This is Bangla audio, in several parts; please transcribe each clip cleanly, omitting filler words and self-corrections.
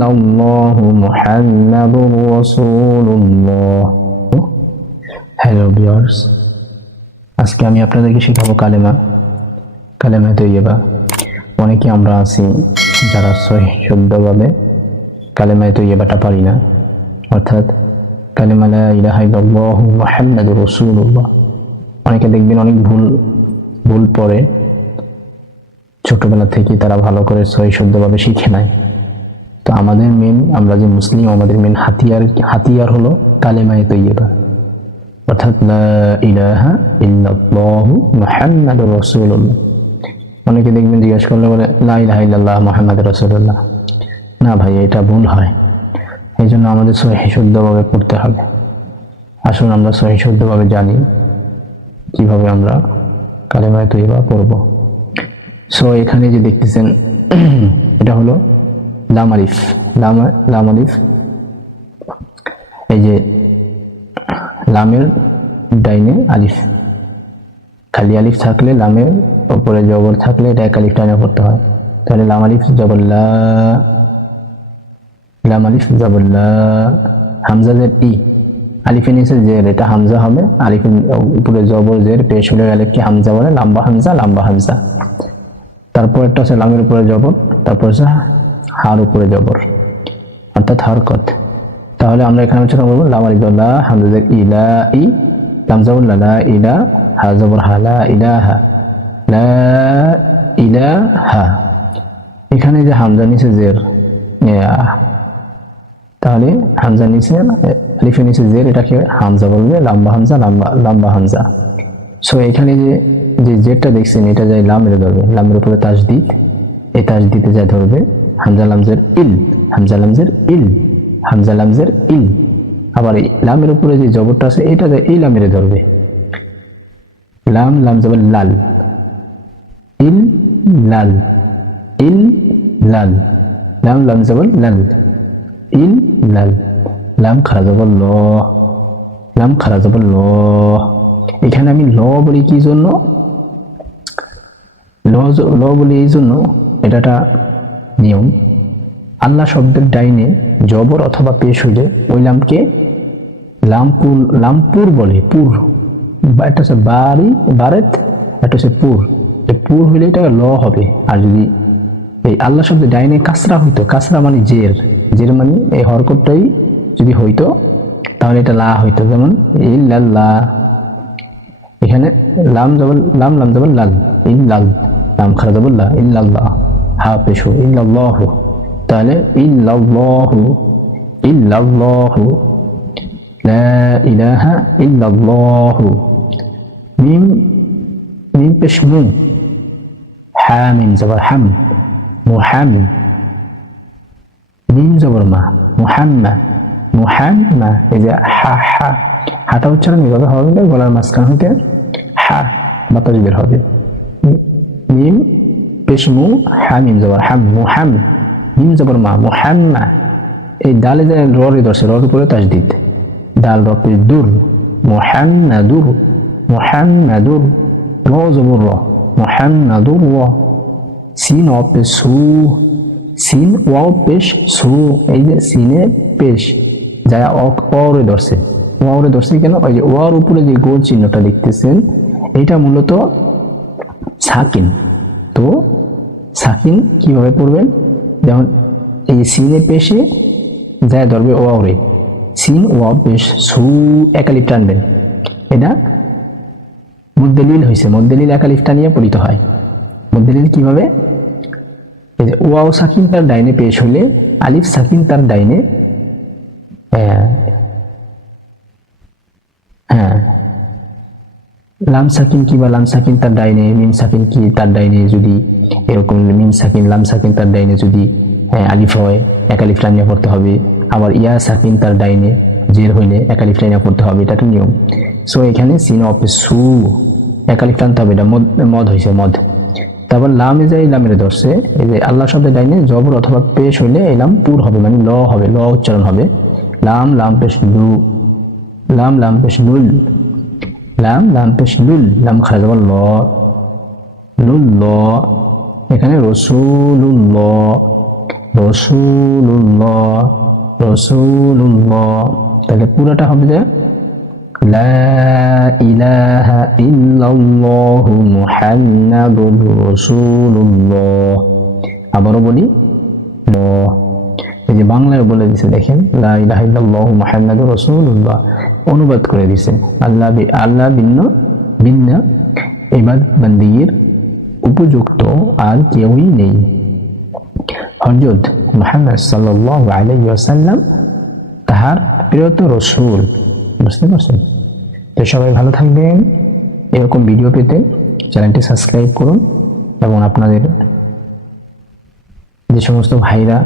ইল্লাল্লাহু মুহাম্মাদুর রাসূলুল্লাহ। হ্যালো ভিউয়ার্স, আজকে আমি আপনাদেরকে শেখাবো কালেমা তৈয়বা। অনেকে আমরা আছি যারা সহিহ শুদ্ধভাবে কালেমা তৈয়বাটা পারি না, অর্থাৎ কালেমা লা ইলাহা ইল্লাল্লাহু মুহাম্মাদুর রাসূলুল্লাহ। অনেকে দেখবেন অনেক ভুল পড়ে, ছোটবেলা থেকে তারা ভালো করে সহিহ শুদ্ধভাবে শিখে নেয়। তো আমরা যে মুসলিম, আমাদের মেন হাতিয়ার হলো কালেমায়ে তৈয়বা, অর্থাৎ লা ইলাহা ইল্লাল্লাহু মুহাম্মাদুর রাসূলুল্লাহ। অনেকে দেখবেন জিজ্ঞাসা করলে বলে লা ইলাহা ইল্লাল্লাহ মুহাম্মাদুর রাসূলুল্লাহ। না ভাই, এটা ভুল হয়। এই জন্য আমাদের সহিহ শুদ্ধভাবে পড়তে হবে। আসুন আমরা সহিহ শুদ্ধভাবে জানি কিভাবে আমরা কালেমায়ে তৈয়বা পড়ব। সো এখানে যে দেখতেছেন এটা হলো লাম আলিফ। এই যে লামের ডাইনে আলিফ, খালি আলিফ থাকলে, লামের উপরে জবর থাকলে এটা এক আলিফ টানে পড়তে হয়। তাহলে লাম আলিফ জবর লা, লাম আলিফ জবর লা, হামজা জের ই, আলিফের নিচে জের, এটা হামজা হবে। আলিফের উপরে জবর জের পেশ হয়ে গেলে কি হামজা বলে, লম্বা হামজা। তারপর একটা হচ্ছে লামের উপরে জবর, তারপর হচ্ছে হার উপরে জবর, অর্থাৎ হরকত। তাহলে আমরা এখানে হচ্ছে বলবো লাম আলিফ লা, হামজা জের ইলা ই, লাম জবর লা ইলা, হা জবর হা, লা ইলাহা। এখানে যে হামজা নিচে জের, তাহলে হামজা নিচে আলিফের নিচে জের, এটাকে হামজা বলবে, লম্বা হামজা। সো এখানে যে জেরটা দেখছেন, এটা যায় লামের ধরবে, লামের উপরে তাসদিদ, এই তাসদিদে যায় ধরবে হামজা লামজের ইল। আবার এই লামের উপরে যে জবরটা আছে, এটা যায় এই লামের ধরবে, লাম জবর লাল, ইল লাল, লাম জবর লাল, ইল লাল, লাম খারা জবর ল। এখানে আমি ল বলি কি জন্য? ল বলি এই জন্য, এটা নিয়ম। আল্লাহ শব্দের ডাইনে জবর অথবা পেশ হইলে ওই লামকে লামপুর বলে, পুর। একটা হচ্ছে বারেত, একটা হচ্ছে পুর। পুর হইলে এটা ল হবে। আর যদি এই আল্লাহ শব্দের ডাইনে কাসরা হইতো, কাসরা মানে জের মানে এই হরকতটাই যদি হইতো, তাহলে এটা লা হইতো, যেমন ইল্লাল্লাহ। এখানে লাম জবর লাল, ইল্লাল, লাম খারা জবর লা, ইল্লাল্লাহ, হা পেশ ইল্লাল্লাহু। তাহলে ইল্লাল্লাহু লা ইলাহা ইল্লাল্লাহু। মিম পেশ মু, হা মিম জবর হাম, মিম জবর মা, মুহাম্মা। এই যে হাটা উচ্চারণ এভাবে হবে, গলার মাঝখান হইতে হা বাতাস বের হবে। মিম পেশ মু, হা মিম জবর হাম, মিম জবর মা, মুহাম্মা। এই ডালে যে ররে ধরছে, রর উপরে তাসদিদ, ডাল র পেশ দুর, মুহাম্মাদুর, র জবর র, মুহাম্মাদুর র। সিন অ পেশ সু, সিন ওয়াও পেশ সু। এই যে সিনে পেশ যা ওরে ধরছে, কেন? ওই যে ওয়ার উপরে যে গোল চিহ্নটা দেখতেছেন, এটা মূলত সাকিন। তো সাকিন কিভাবে পড়বেন? যেমন এই সিনে পেশে যায় ধরবে ওয়ারে, সিন ওয়াও পেশ সু, একালিফ টানবেন। এটা মুদ্দেলিল হয়েছে, মুদ্দেলিল একালিফ টানিয়ে পড়িত হয়। মুদ্দেলিল কিভাবে? এই যে ওয়াও সাকিন তার ডাইনে পেশ হলে আলিফ সাকিন তার ডাইনে, লাম সাকিন কি বা লাম সাকিন তার ডাইনে, মিম সাকিন কি তার ডাইনে, যদি এরকম মিম সাকিন লাম সাকিন তার ডাইনে যদি আলিফ হয়, এক আলিফ টানিয়ে পড়তে হবে। আবার ইয়া সাকিন তার ডাইনে জের হইলে এক আলিফ টানিয়ে পড়তে হবে, এটা তো নিয়ম। সো এখানে সিন অফ সু, এক আলিফ টানতে হবে, এটা মদ হয়েছে, মদ। তারপর লামে যাই, লামের ধরছে। এই যে আল্লাহ শব্দের ডাইনে জবর অথবা পেশ হইলে এই লাম পুর হবে, মানে ল হবে, ল উচ্চারণ হবে। লাম পেশ লু, লাম পেশ লুল, লাম পেশ লুল, লাম খারা জবর ল, লুল ল। এখানে রসুলুল্লাহ, রসুল্লাহ, রসুল্লাহ। তাহলে পুরোটা হবে যে লা ইলাহা ইল্লাল্লাহু মুহাম্মাদুর রাসূলুল্লাহ। আবারও বলি, এই যে বাংলায় বলে দিছে দেখেন, লা ইলাহা ইল্লাল্লাহু মুহাম্মাদুর রাসূলুল্লাহ, অনুবাদ করে দিছে আল্লাহ বিন্না ইবাদত বান্দির উপযুক্ত আর কেউই নেই। হযরত মুহাম্মদ সাল্লাল্লাহু আলাইহি ওয়াসাল্লাম তাহার প্রিয়ত রাসূল। বুঝতে পারছেন? তো সবাই ভালো থাকবেন। এরকম ভিডিও পেতে চ্যানেলটি সাবস্ক্রাইব করুন এবং আপনাদের যে সমস্ত ভাইরা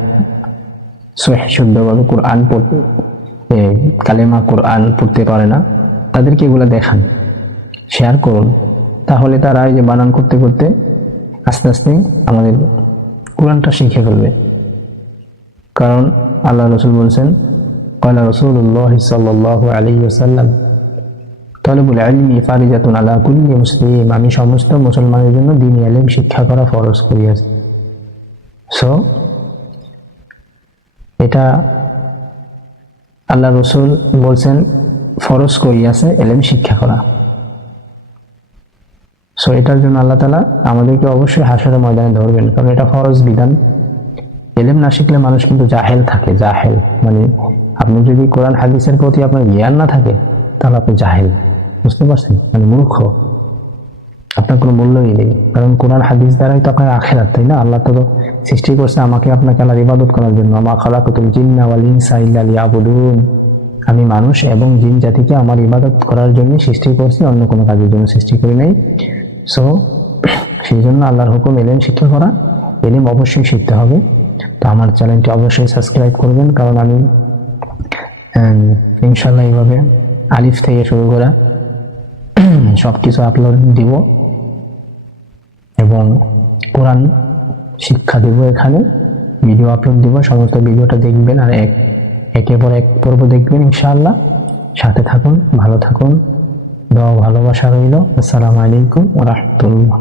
শুদ্ধভাবে কোরআন পড়তে, কালেমা কোরআন পড়তে পারে না, তাদেরকে এগুলো দেখান, শেয়ার করুন। তাহলে তারা এই যে বানান করতে করতে আস্তে আস্তে আমাদের কোরআনটা শিখে ফেলবে। কারণ আল্লাহ রসুল বলছেন, ক্বালা রাসূলুল্লাহ সাল্লাল্লাহু আলাইহি ওয়াসাল্লাম, তালিবুল ইলমি ফারিজাতুন আলা কুল্লি মুসলিম, আমি সমস্ত মুসলমানের জন্য দ্বীনি ইলম শিক্ষা করা ফরজ করিয়াছি। সো এটা আল্লাহ রসুল বলছেন ফরজ করিয়াছে ইলম শিক্ষা করা। সো এটার জন্য আল্লাহ তাআলা আমাদেরকে অবশ্যই হাসরের ময়দানে ধরবেন, কারণ এটা ফরজ বিধান। ইলম না শিখলে মানুষ কিন্তু জাহেল থাকে। জাহেল মানে আপনি যদি কোরআন হাদিসের প্রতি আপনার জ্ঞান না থাকে তাহলে আপনি জাহেল। বুঝতে পারছেন? মানে মূর্খ, আপনার কোনো মূল্যই নেই। কারণ কোরআন হাদিস দ্বারাই তো আপনার আখিরাত, তাই না? আল্লাহ তো সৃষ্টি করছে আমাকে আপনাকে আল্লাহর ইবাদত করার জন্য। মা খালাকাতুল জিন্না ওয়াল ইনসা ইল্লা লিয়াবুদুন, আমি মানুষ এবং জিন জাতিকে আমার ইবাদত করার জন্য সৃষ্টি করছি, অন্য কোনো কাজের জন্য সৃষ্টি করি নাই। সো সেই জন্য আল্লাহর হুকুম ইলম শিক্ষা করা, ইলম অবশ্যই শিখতে হবে। তো আমার চ্যানেলটি অবশ্যই সাবস্ক্রাইব করবেন, কারণ আমি ইনশাল্লাহ এইভাবে আলিফ থেকে শুরু করা সবকিছু আপলোড দিব এবং কোরআন শিক্ষা দেব। এখানে ভিডিও আপলোড দিব, সমস্ত ভিডিওটা দেখবেন আর একের পর এক পর্ব দেখবেন ইনশাআল্লাহ। সাথে থাকুন, ভালো থাকুন, দোয়া ভালোবাসা রইল। আসসালামু আলাইকুম ওয়া রাহমাতুল্লাহ।